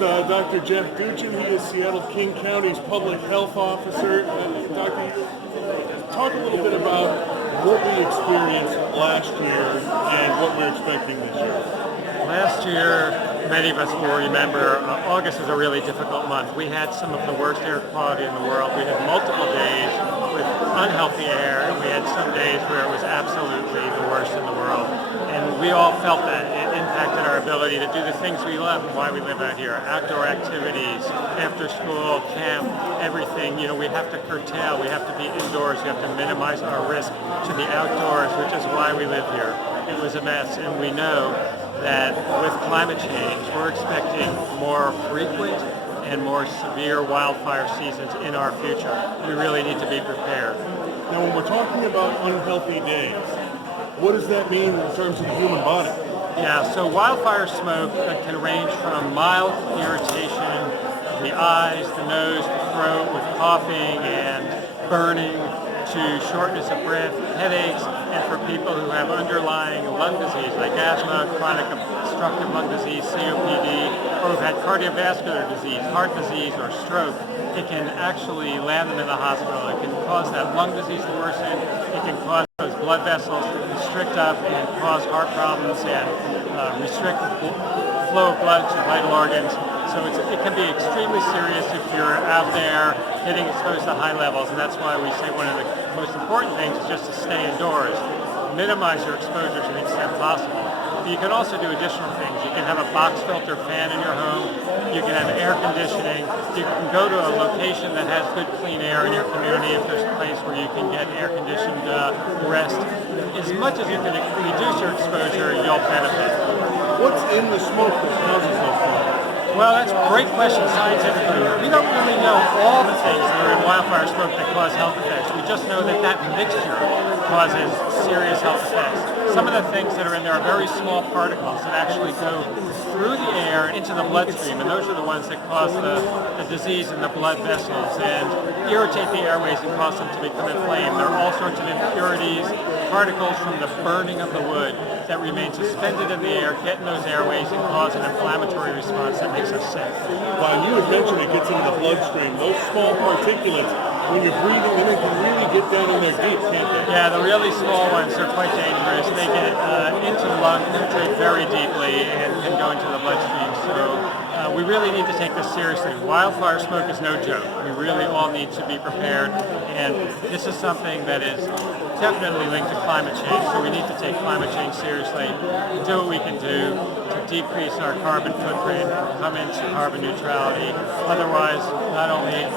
Dr. Jeff Duchin. He is Seattle King County's Public Health Officer. Doctor, talk a little bit about what we experienced last year and what we're expecting this year. Last year, many of us will remember, August was a really difficult month. We had some of the worst air quality in the world. We had multiple days with unhealthy air, and we had some days where it was absolutely the worst in the world. And we all felt that. It impacted our ability to do the things we love and why we live out here. Outdoor activities, after school, camp, everything. You know, we have to curtail. We have to be indoors. We have to minimize our risk to the outdoors, which is why we live here. It was a mess, and we know that with climate change, we're expecting more frequent and more severe wildfire seasons in our future. We really need to be prepared. Now, when we're talking about unhealthy days, what does that mean in terms of the human body? Yeah, so wildfire smoke can range from mild irritation of the eyes, the nose, the throat with coughing and burning, to shortness of breath, headaches, and for people who have underlying lung disease like asthma, chronic obstructive lung disease, COPD, or who've had cardiovascular disease, heart disease, or stroke, it can actually land them in the hospital. It can cause that lung disease to worsen. It can cause those blood vessels to constrict up and cause heart problems and restrict the flow of blood to vital organs. So it can be extremely serious if you're out there getting exposed to high levels, and that's why we say one of the most important things is just to stay indoors. Minimize your exposure to the extent possible. But you can also do additional things. You can have a box filter fan in your home. You can have air conditioning. You can go to a location that has good clean air in your community if there's a place where you can get air-conditioned rest. As much as you can reduce your exposure, you'll benefit. What's in the smoke that causes those problems? Well, that's a great question scientifically. We don't really know all the things that are in wildfire smoke that cause health effects. We just know that that mixture causes serious health effects. Some of the things that are in there are very small particles that actually go through the air into the bloodstream, and those are the ones that cause the disease in the blood vessels and irritate the airways and cause them to become inflamed. There are all sorts of impurities, particles from the burning of the wood that remain suspended in the air, get in those airways and cause an inflammatory response that makes us sick. Well, you had mentioned it gets into the bloodstream. Those small particulates, when you're breathing them in, can really get down in there deep, can't they? Yeah, the really small ones are quite dangerous. They get into the lung, penetrate very deeply, and can go into the bloodstream. So we really need to take this seriously. Wildfire smoke is no joke. We really all need to be prepared, and this is something that is definitely linked to climate change, so we need to take climate change seriously, do what we can do to decrease our carbon footprint, come into carbon neutrality. Otherwise, not only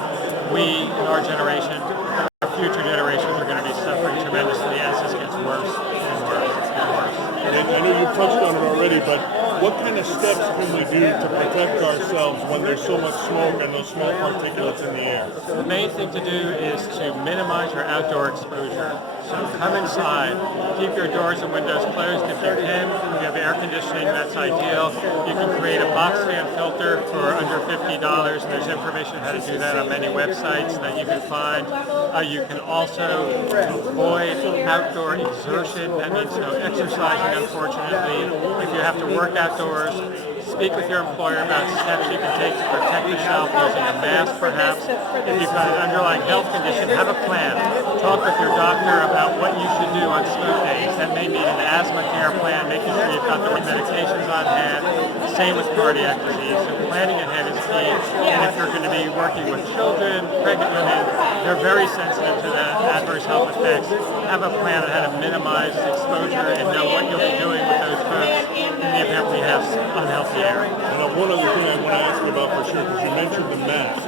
we in our generation, but our future generations are going to be suffering tremendously as this gets worse and worse and worse. And I know you've touched on it already, but what kind of steps can we do to protect ourselves when there's so much smoke and those small particulates in the air? The main thing to do is to minimize your outdoor exposure. So come inside, keep your doors and windows closed. If you can, if you have air conditioning, that's ideal. You can create a box fan filter for under $50. There's information how to do that on many websites that you can find. You can also avoid outdoor exertion. That means no exercising, unfortunately. If you have to work outdoors, speak with your employer about steps you can take to protect yourself using a mask, perhaps. If you've got an underlying health condition, have a plan. Talk with your doctor about what you should do on smoke days. That may mean an asthma care plan, making sure you've got the right medications on hand. Same with cardiac disease. So planning ahead is key. And if you're going to be working with children, pregnant women, they're very sensitive to the adverse health effects. Have a plan on how to minimize exposure and know what you'll be doing with those folks in the event we have unhealthy air. And one other thing I want to ask you about for sure, because you mentioned the mask.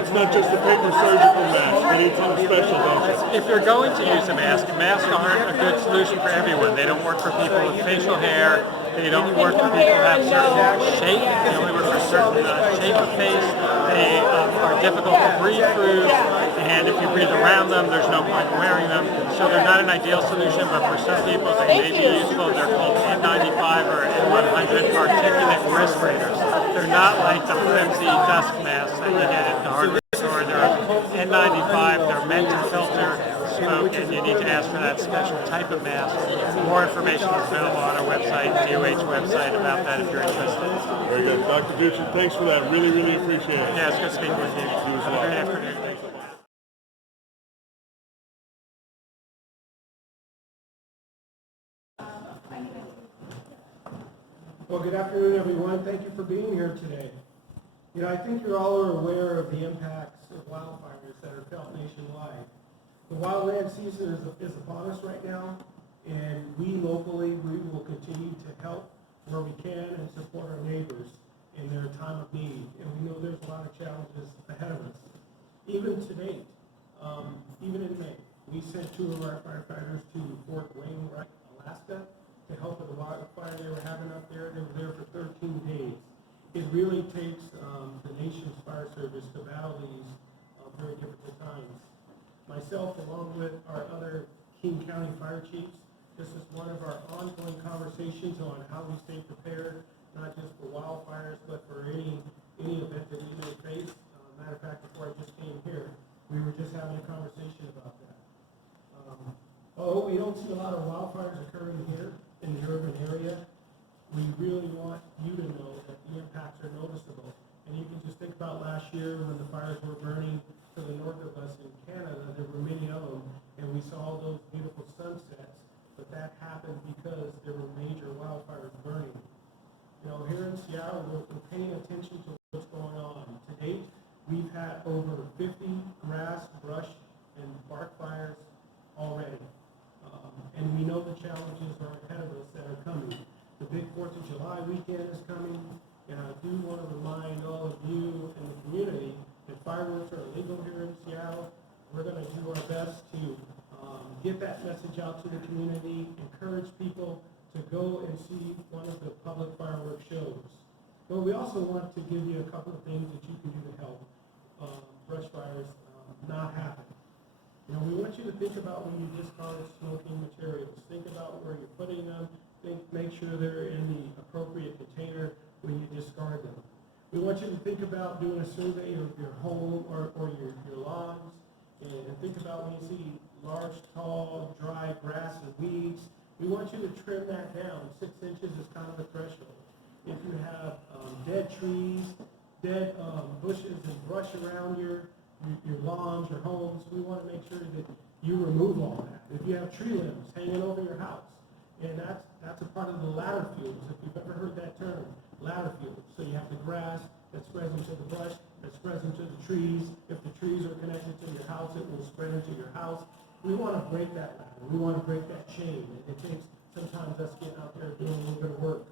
It's not just a paper surgical mask. You need something special, don't you? If you're going to use a mask, masks aren't a good solution for everyone. They don't work for people with facial hair. They don't work for people who have certain shape. They only work for certain shape of face. They are difficult to breathe through. And if you breathe around them, there's no point in wearing them. So they're not an ideal solution, but for some people they may be useful. They're called N95 or N100 particulate respirators. They're not like the flimsy dust masks that you get at the hardware store. They're N95. They're meant to filter smoke, and you need to ask for that that special type of mask. More information is available on our website, DOH website, about that if you're interested. Very good. Dr. Duchin, thanks for that. Really, really appreciate it. Yeah, it's good speaking with you. You as Have a well. great afternoon. Thanks a lot. Well, good afternoon, everyone. Thank you for being here today. You know, I think you're all are aware of the impacts of wildfires that are felt nationwide. The wildland season is upon us right now, and we locally, we will continue to help where we can and support our neighbors in their time of need. And we know there's a lot of challenges ahead of us. Even to date, even in May, we sent 2 of our firefighters to Fort Wayne, Alaska, to help with the wildfire they were having up there. They were there for 13 days. It really takes the nation's fire service to battle these very difficult times. Myself, along with our other King County fire chiefs, this is one of our ongoing conversations on how we stay prepared, not just for wildfires, but for any event that we may face. Matter of fact, before I just came here, we were just having a conversation about that. Although we don't see a lot of wildfires occurring here in the urban area, we really want you to know that the impacts are noticeable. And you can just think about last year when the fires were burning to the north of us in Canada. There were many of them, and we saw those beautiful sunsets, but that happened because there were major wildfires burning. You know, here in Seattle, we're paying attention to what's going on. To date, we've had over 50 grass, brush, and bark fires already. And we know the challenges are ahead of us that are coming. The big 4th of July weekend is coming, and I do want to remind all of you in the community that fireworks are illegal here in Seattle. We're going to do our best to get that message out to the community, encourage people to go and see one of the public fireworks shows. But we also want to give you a couple of things that you can do to help brush fires not happen. You know, we want you to think about when you discard smoking materials. Think about where you're putting them. Make sure they're in the appropriate container when you discard them. We want you to think about doing a survey of your home or your lawns, and think about when you see large, tall, dry grass and weeds. We want you to trim that down. 6 inches is kind of a threshold. If you have dead trees, dead bushes and brush around your lawns, your homes, we want to make sure that you remove all that. If you have tree limbs hanging over your house, and that's a part of the ladder fuels, if you've ever heard that term, ladder fuels. So you have the grass that spreads into the brush, that spreads into the trees. If the trees are connected to your house, it will spread into your house. We want to break that ladder. We want to break that chain. It takes sometimes us getting out there doing a little bit of work.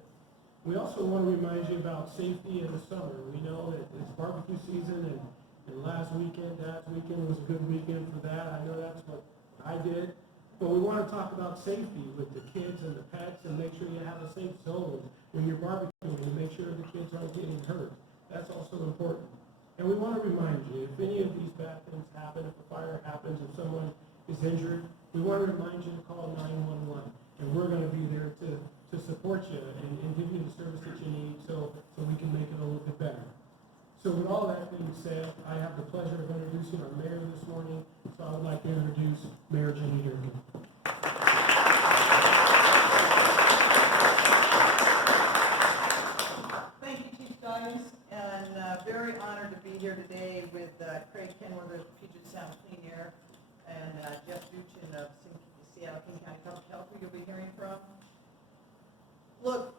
We also want to remind you about safety in the summer. We know that it's barbecue season, and last weekend, Dad's weekend was a good weekend for that. I know that's what I did. But we want to talk about safety with the kids and the pets, and make sure you have a safe zone when you're barbecuing, and make sure the kids aren't getting hurt. That's also important. And we want to remind you, if any of these bad things happen, if a fire happens, if someone is injured, we want to remind you to call 911. And we're going to be there to support you and give you the service that you need so we can make it a little bit better. So with all that being said, I have the pleasure of introducing our mayor this morning. So I would like to introduce Mayor Jenny Durkin. Thank you, Chief Dodgens, and very honored to be here today with Craig Kenworthy of Puget Sound Clean Air and Jeff Duchin of Seattle King County Public Health, who you'll be hearing from. Look,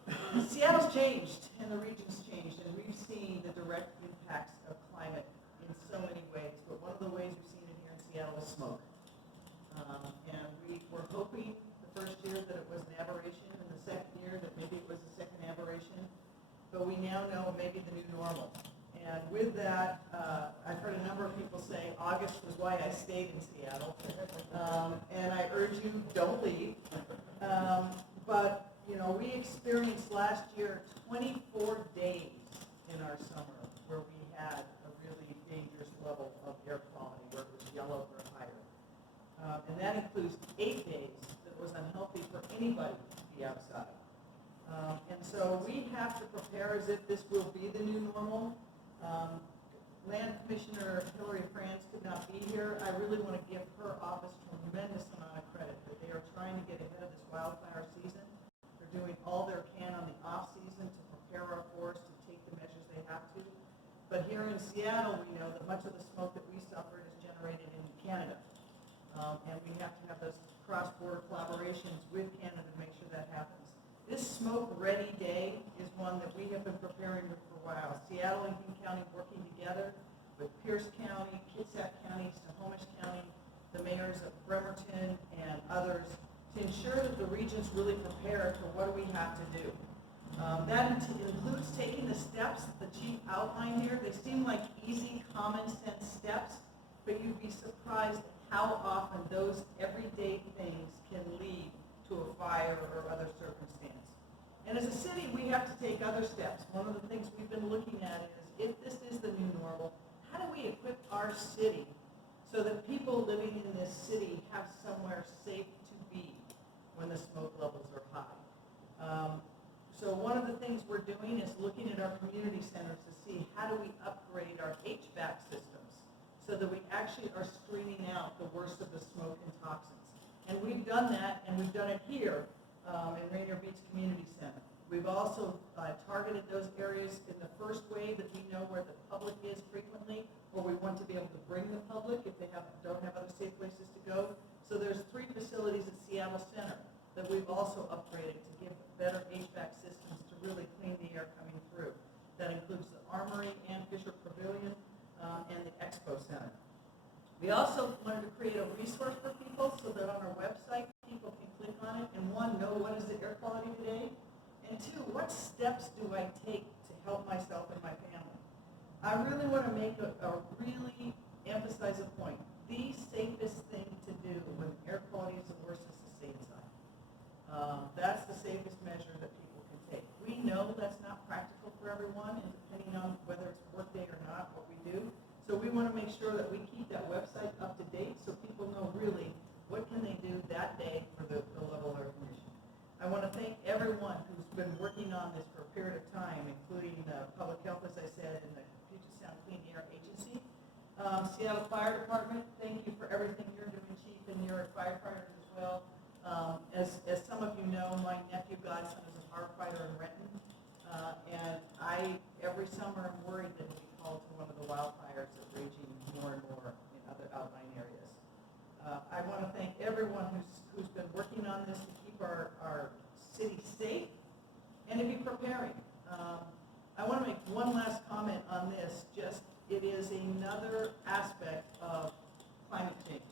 Seattle's changed and the region's changed, and we've seen the direct impacts of climate in so many ways. But one of the ways we've seen it here in Seattle is smoke. And we were hoping the first year that it was an aberration, and the second year that maybe it was a second aberration. But we now know maybe the new normal. And with that, I've heard a number of people say August was why I stayed in Seattle. And I urge you, don't leave. But you know, we experienced last year 24 days in our summer where we had a really dangerous level of air quality, where it was yellow or higher. And that includes 8 days that was unhealthy for anybody to be outside. And so we have to prepare as if this will be the new normal. Land Commissioner Hillary Franz could not be here. I really want to give her office a tremendous amount of credit that they are trying to get ahead of this wildfire season. They're doing all they can on the off-season to prepare our forest to take the measures they have to. But here in Seattle, we know that much of the smoke that we suffered is generated in Canada. And we have to have those cross-border collaborations with Canada to make sure that happens. This smoke-ready day is one that we have been preparing for a while. Seattle and King County working together with Pierce County, Kitsap County, Snohomish County, the mayors of Bremerton and others to ensure that the region's really prepared for what do we have to do. That includes taking the steps the chief outlined here. They seem like easy, common sense steps, but you'd be surprised how often those everyday things can lead to a fire or other circumstance. And as a city, we have to take other steps. One of the things we've been looking at is, if this is the new normal, how do we equip our city so that people living in this city have somewhere safe to be when the smoke levels are high? So one of the things we're doing is looking at our community centers to see how do we upgrade our HVAC systems so that we actually are screening out the worst of the smoke and toxins. And we've done that, and we've done it here in Rainier Beach Community Center. We've also targeted those areas in the first wave that we know where the public is frequently, or we want to be able to bring the public if they don't have other safe places to go. So there's 3 facilities at Seattle Center that we've also upgraded to give better HVAC systems to really clean the air coming through. That includes the Armory and Fisher Pavilion and the Expo Center. We also wanted to create a resource for people so that on our website, people can click on it and 1, know what is the air quality today, and 2, what steps do I take to help myself and my family. I really want to make really emphasize a point. The safest thing to do when air quality is the worst is to stay inside. That's the safest measure that people can take. We know that's not practical for everyone, and depending on whether it's workday or not, what we do. So we want to make sure that we keep that website up to date so people know really what can they do that day for the level of air conditioning. I want to thank everyone who's been working on this for a period of time, including Public Health, as I said, and the Puget Sound Clean Air Agency. Seattle Fire Department, thank you for everything you're doing, Chief, and you're a firefighter as well. As some of you know, my nephew Godson is a firefighter in Renton, and I, every summer, am worried that he'll be called to one of the wildfires that are raging more and more in other outlying areas. I want to thank everyone who's been working on this to keep our city safe and to be preparing. I want to make one last comment on this. It is another aspect of climate change.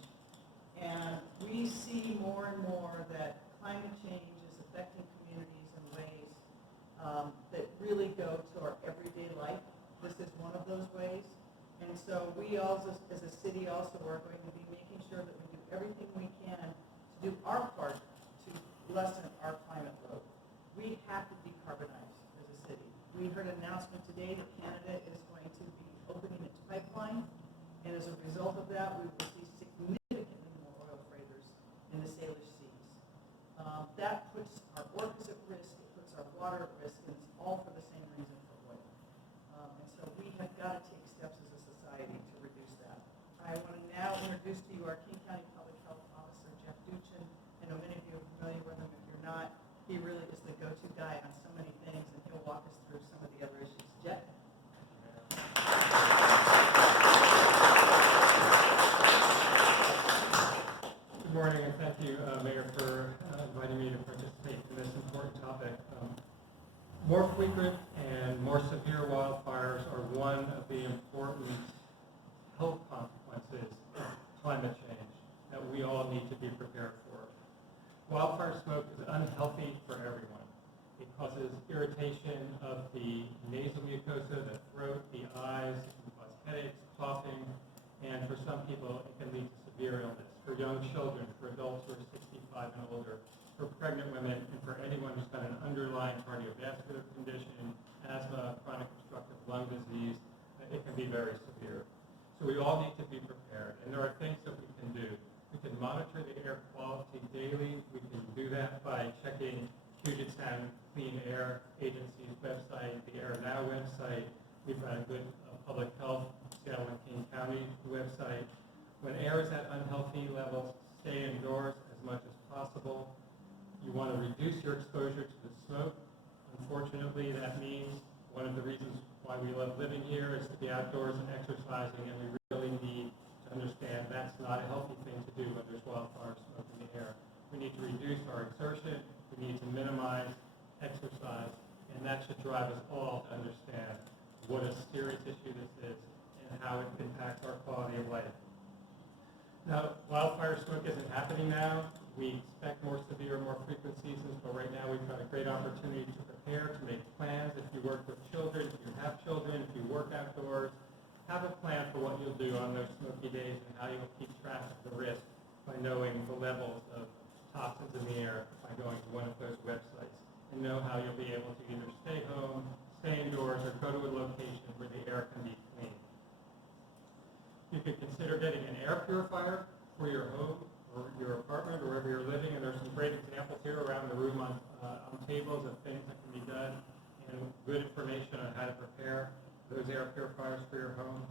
And we see more and more that climate change is affecting communities in ways that really go to our everyday life. This is one of those ways. And so we also, as a city, also are going to be making sure that we do everything we can to do our part to lessen our climate load. We have to decarbonize as a city. We heard an announcement today that Canada is going to be opening its pipeline. And as a result of that, we will see significantly more oil freighters in the Salish seas. That puts our orcas at risk, it puts our water at risk, and it's all for the same reason, for oil. And so we have got to take steps as a society to reduce that. I want to now introduce to you our King County Public Health Officer, Jeff Duchin. I know many of you are familiar with him. If you're not, he really is the go-to guy on so many things, and he'll walk us through some of the other issues. Jeff? Good morning, and thank you, Mayor, for inviting me to participate in this important topic. More frequent and more severe wildfires are one of the important health consequences of climate change that we all need to be prepared for. Wildfire smoke is unhealthy for everyone. It causes irritation of the nasal mucosa, the throat, the eyes. It can cause headaches, coughing, and for some people, it can lead to severe illness. For young children, for adults who are 65 and older, for pregnant women, and for anyone who's got an underlying cardiovascular condition, asthma, chronic obstructive lung disease, it can be very severe. So we all need to be prepared, and there are things that we can do. We can monitor the air quality daily. We can do that by checking Puget Sound Clean Air Agency's website, the Air Now website. We've got a good public health, Seattle and King County website. When air is at unhealthy levels, stay indoors as much as possible. You want to reduce your exposure to the smoke. Unfortunately, that means one of the reasons why we love living here is to be outdoors and exercising, and we really need to understand that's not a healthy thing to do when there's wildfire smoke in the air. We need to reduce our exertion, we need to minimize exercise, and that should drive us all to understand what a serious issue this is and how it impacts our quality of life. Now, wildfire smoke isn't happening now. We expect more severe, more frequent seasons, but right now we've got a great opportunity to prepare, to make plans. If you work with children, if you have children, if you work outdoors, have a plan for what you'll do on those smoky days and how you'll keep track of the risk by knowing the levels of toxins in the air by going to one of those websites, and know how you'll be able to either stay home, stay indoors, or go to a location where the air can be clean. You could consider getting an air purifier for your home or your apartment or wherever you're living, and there's some great examples here around the room on tables of things that can be done and good information on how to prepare those air purifiers for your home.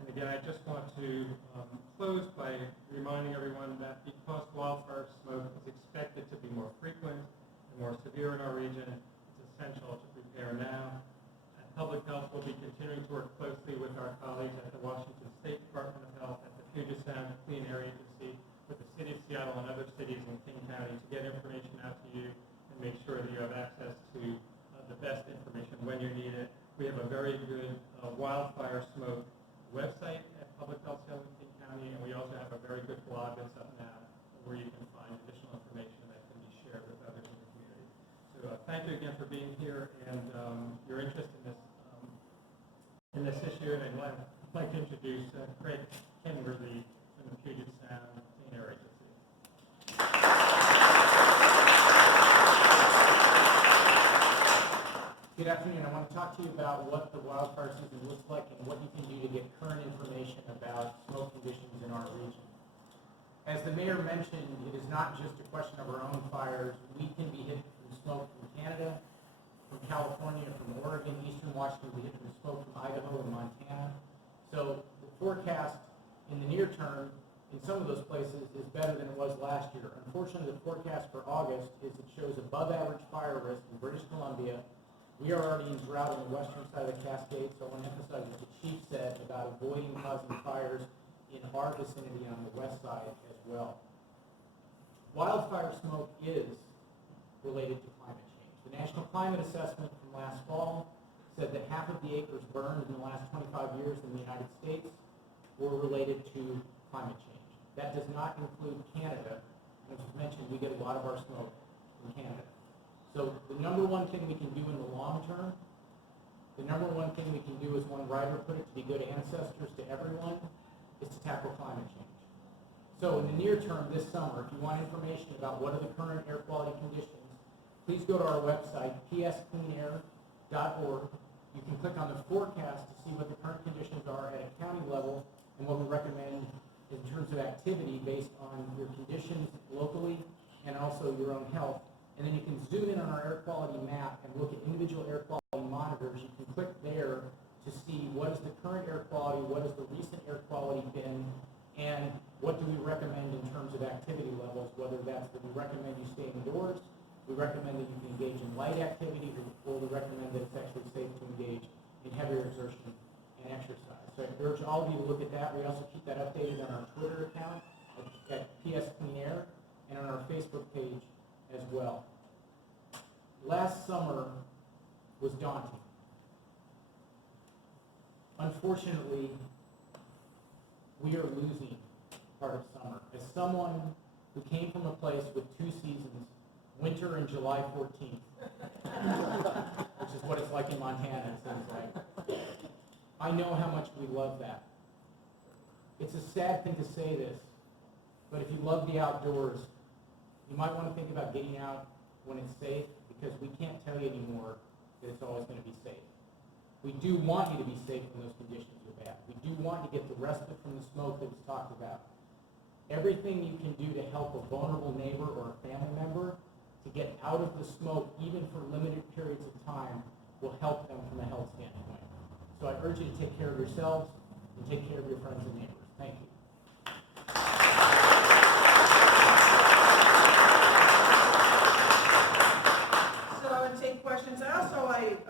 And again, I just want to close by reminding everyone that because wildfire smoke is expected to be more frequent and more severe in our region, it's essential to prepare now. At Public Health will be continuing to work closely with our colleagues at the Washington State Department of Health, at the Puget Sound Clean Air Agency, with the City of Seattle and other cities in King County to get information out to you and make sure that you have access to the best information when you need it. We have a very good wildfire smoke website at Public Health Seattle and King County, and we also have a very good blog that's up now where you can find additional information that can be shared with others in the community. So thank you again for being here and your interest in this issue, and I'd like to introduce Craig Kenworthy from the Puget Sound Clean Air Agency. Good afternoon. I want to talk to you about what the wildfire season looks like and what you can do to get current information about smoke conditions in our region. As the mayor mentioned, it is not just a question of our own fires. We can be hit from smoke from Canada, from California, from Oregon, eastern Washington, we hit from smoke from Idaho and Montana. So the forecast in the near term in some of those places is better than it was last year. Unfortunately, the forecast for August is it shows above average fire risk in British Columbia. We are already in drought on the western side of the Cascades, so I want to emphasize what the chief said about avoiding causing fires in our vicinity on the west side as well. Wildfire smoke is related to climate change. The National Climate Assessment from last fall said that half of the acres burned in the last 25 years in the United States were related to climate change. That does not include Canada. As was mentioned, we get a lot of our smoke from Canada. So the number one thing we can do in the long term, the number one thing we can do, as one writer put it, to be good ancestors to everyone, is to tackle climate change. So in the near term this summer, if you want information about what are the current air quality conditions, please go to our website, pscleanair.org. You can click on the forecast to see what the current conditions are at a county level and what we recommend in terms of activity based on your conditions locally and also your own health. And then you can zoom in on our air quality map and look at individual air quality monitors. You can click there to see what is the current air quality, what has the recent air quality been, and what do we recommend in terms of activity levels, whether that's that we recommend you stay indoors, we recommend that you can engage in light activity, or we recommend that it's actually safe to engage in heavier exertion and exercise. So I urge all of you to look at that. We also keep that updated on our Twitter account at PS Clean Air and on our Facebook page as well. Last summer was daunting. Unfortunately, we are losing part of summer. As someone who came from a place with two seasons, winter and July 14th, which is what it's like in Montana, it seems like, I know how much we love that. It's a sad thing to say this, but if you love the outdoors, you might want to think about getting out when it's safe, because we can't tell you anymore that it's always going to be safe. We do want you to be safe when those conditions are bad. We do want you to get the respite from the smoke that was talked about. Everything you can do to help a vulnerable neighbor or a family member to get out of the smoke, even for limited periods of time, will help them from a health standpoint. So I urge you to take care of yourselves and take care of your friends and neighbors. Thank you.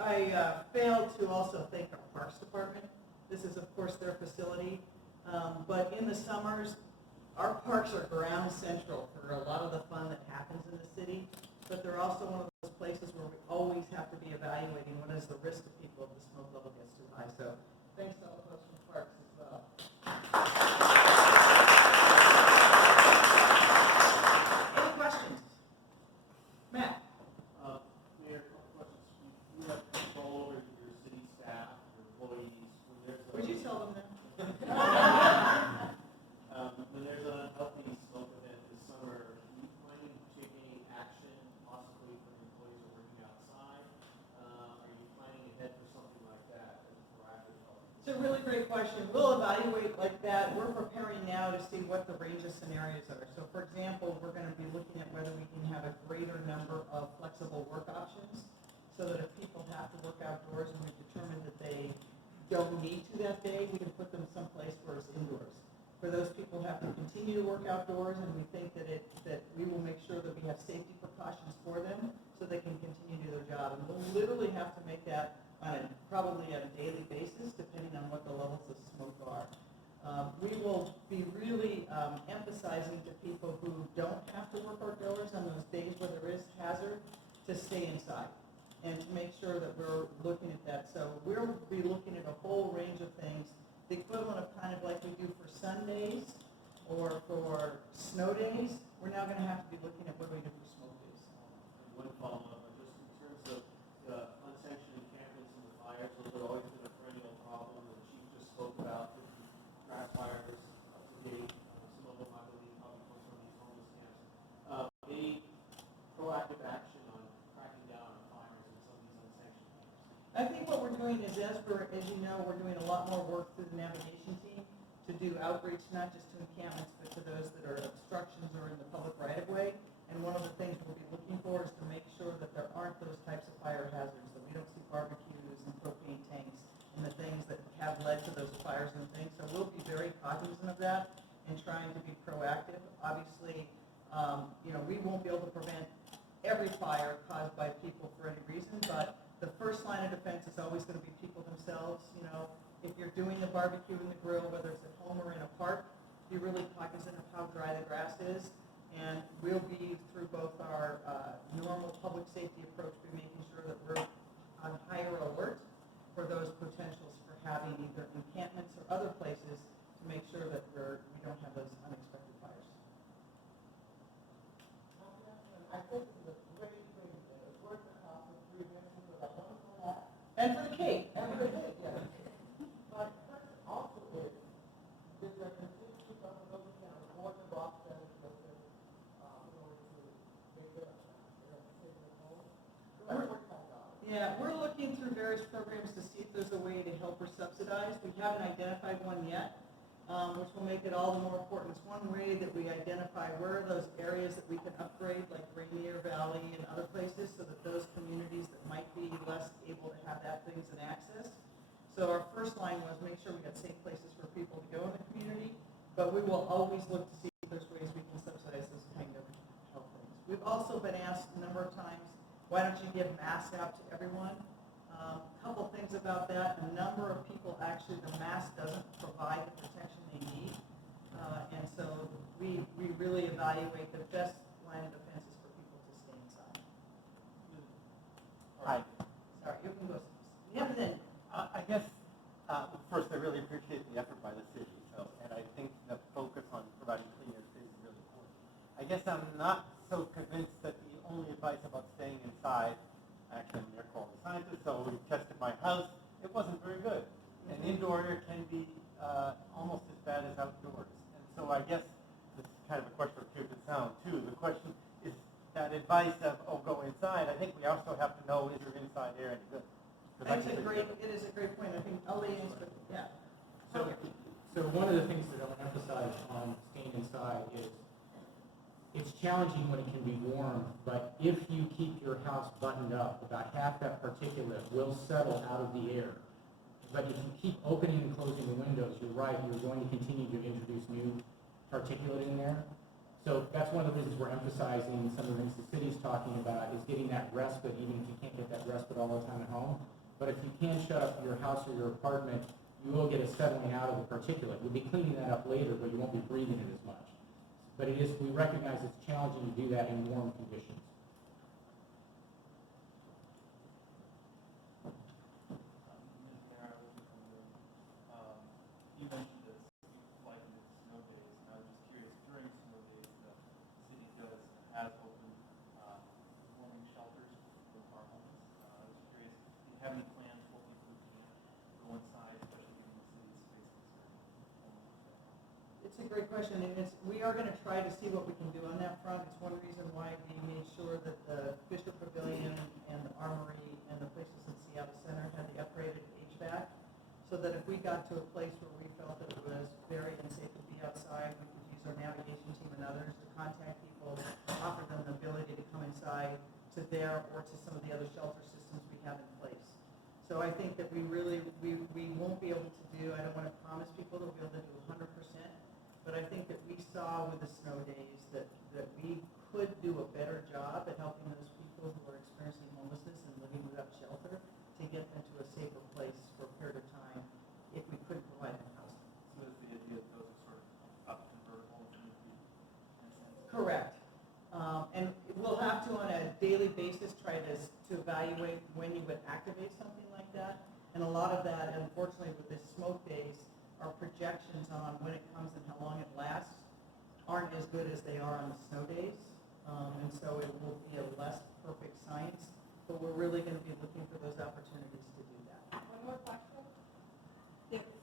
I failed to also thank our Parks Department. This is, of course, their facility, but in the summers, our parks are ground central for a lot of the fun that happens in the city, but they're also one of those places where we always have to be evaluating what is the risk to people if the smoke level gets too high. So thanks to all the folks from Parks as well. Any questions? Matt? Mayor, a couple questions. You have control over your city staff, your employees. Would you tell them that? When there's an unhealthy smoke event this summer, are you planning to take any action possibly for the employees who are working outside? Are you planning ahead for something like that as a proactive help? It's a really great question. We'll evaluate like that. We're preparing now to see what the range of scenarios are. So for example, we're going to be looking at whether we can have a greater number of flexible work options so that if people have to work outdoors and we've determined that they don't need to that day, we can put them someplace where it's indoors. For those people who have to continue to work outdoors, and we think that we will make sure that we have safety precautions for them so they can continue to do their job. And we'll literally have to make that probably on a daily basis, depending on what the levels of smoke are. We will be really emphasizing to people who don't have to work outdoors on those days where there is hazard to stay inside and to make sure that we're looking at that. So we'll be looking at a whole range of things, the equivalent of kind of like we do for Sundays or for snow days. We're now going to have to be looking at what do we do for smoke days. One follow-up, just in terms of the unsanctioned encampments and the fires, those have always been a perennial problem. The chief just spoke about the grass fires up to date. Some of them, I believe, probably come from these homeless camps. Any proactive action on cracking down on fires in some of these unsanctioned camps? I think what we're doing is, as you know, we're doing a lot more work through the navigation team to do outreach, not just to encampments, but to those that are obstructions or in the public right-of-way. And one of the things we'll be looking for is to make sure that there aren't those types of fire hazards, that we don't see barbecues and propane tanks and the things that have led to those fires and things. So we'll be very cognizant of that and trying to be proactive. Obviously, we won't be able to prevent every fire caused by people for any reason, but the first line of defense is always going to be people themselves. If you're doing the barbecue and the grill, whether it's at home or in a park, be really cognizant of how dry the grass is. And we'll be, through both our normal public safety approach, be making sure that we're on higher alert for those potentials for having either encampments or other places to make sure that we don't have those unexpected fires. I think the great thing is working out for prevention of that wonderful that. And for the cake. And for the cake, yes. But first also is there continue to keep up with those kind of more than box centers in order to make their save their home? Yeah, we're looking through various programs to see if there's a way to help or subsidize. We haven't identified one yet, which will make it all the more important. It's one way that we identify where are those areas that we can upgrade, like Rainier Valley and other places, so that those communities that might be less able to have that things and access. So our first line was make sure we got safe places for people to go in the community, but we will always look to see if there's ways we can subsidize those kind of health things. We've also been asked a number of times, why don't you give masks out to everyone? A couple things about that. A number of people, actually, the mask doesn't provide the protection they need. And so we really evaluate the best line of defense is for people to stay inside. Hi. Sorry, you can go. Yeah, but then, I guess, first, I really appreciate the effort by the city, and I think the focus on providing clean air space is really important. I guess I'm not so convinced that the only advice about staying inside, actually, I'm there called a scientist, so we tested my house, it wasn't very good. And indoor air can be almost as bad as outdoors. And so I guess this is kind of a question for Puget Sound, too. The question is that advice of, go inside, I think we also have to know, is your inside air any good? it is a great point. I think I'll answer, yeah. So one of the things that I want to emphasize on staying inside is it's challenging when it can be warm, but if you keep your house buttoned up, about half that particulate will settle out of the air. But if you keep opening and closing the windows, you're right, you're going to continue to introduce new particulate in there. So that's one of the reasons we're emphasizing some of the things the city's talking about is getting that respite, even if you can't get that respite respite all the time at home. But if you can shut up your house or your apartment, you will get a settling out of the particulate. You'll be cleaning that up later, but you won't be breathing it as much. But we recognize it's challenging to do that in warm conditions. You mentioned this like in the snow days, and I was just curious, during snow days, the city has opened warming shelters for our homes. I was curious, do you have any plans for people who can't go inside, especially given the city's spaces? It's a great question, and we are gonna try to see what we can do on that front. It's one reason why we made sure that the Fisher Pavilion and the Armory and the places in Seattle Center had the upgraded HVAC, so that if we got to a place where we felt that it was very unsafe to be outside, we could use our navigation team and others to contact people, offer them the ability to come inside to there or to some of the other shelter systems we have in place. So I think that we won't be able to do, I don't want to promise people that we'll be able to do 100%, but I think that we saw with the snow days that we could do a better job at helping those people who are experiencing homelessness and living without shelter to get them to a safer place for a period of time if we could provide them housing. So is the idea that those are sort of up convertible in a sense? Correct. And we'll have to, on a daily basis, try to evaluate when you would activate something like that. And a lot of that, unfortunately, with the smoke days, our projections on when it comes and how long it lasts aren't as good as they are on the snow days. And so it will be a less perfect science, but we're really going to be looking for those opportunities to do that. One more question.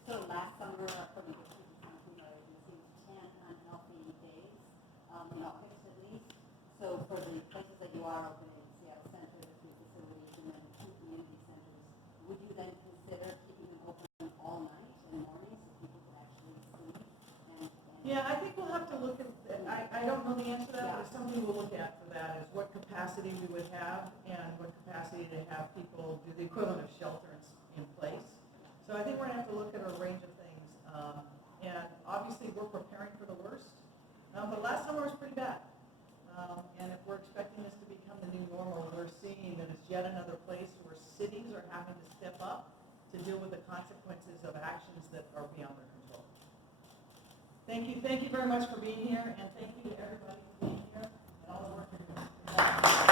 So last summer, according to Puget Sound Clean Air Agency, 10 unhealthy days in August at least. So for the places that you are opening, Seattle Center, the food facilities, and then 2 community centers, would you then consider keeping them open all night and morning so people can actually sleep? Yeah, I think we'll have to look at, I don't know the answer to that, but it's something we'll look at for that, is what capacity we would have and what capacity to have people do the equivalent of shelter in place. So I think we're gonna have to look at a range of things. And obviously, we're preparing for the worst, but last summer was pretty bad. And if we're expecting this to become the new normal, we're seeing that it's yet another place where cities are having to step up to deal with the consequences of actions that are beyond their control. Thank you very much for being here, and thank you to everybody for being here and all the work you're doing.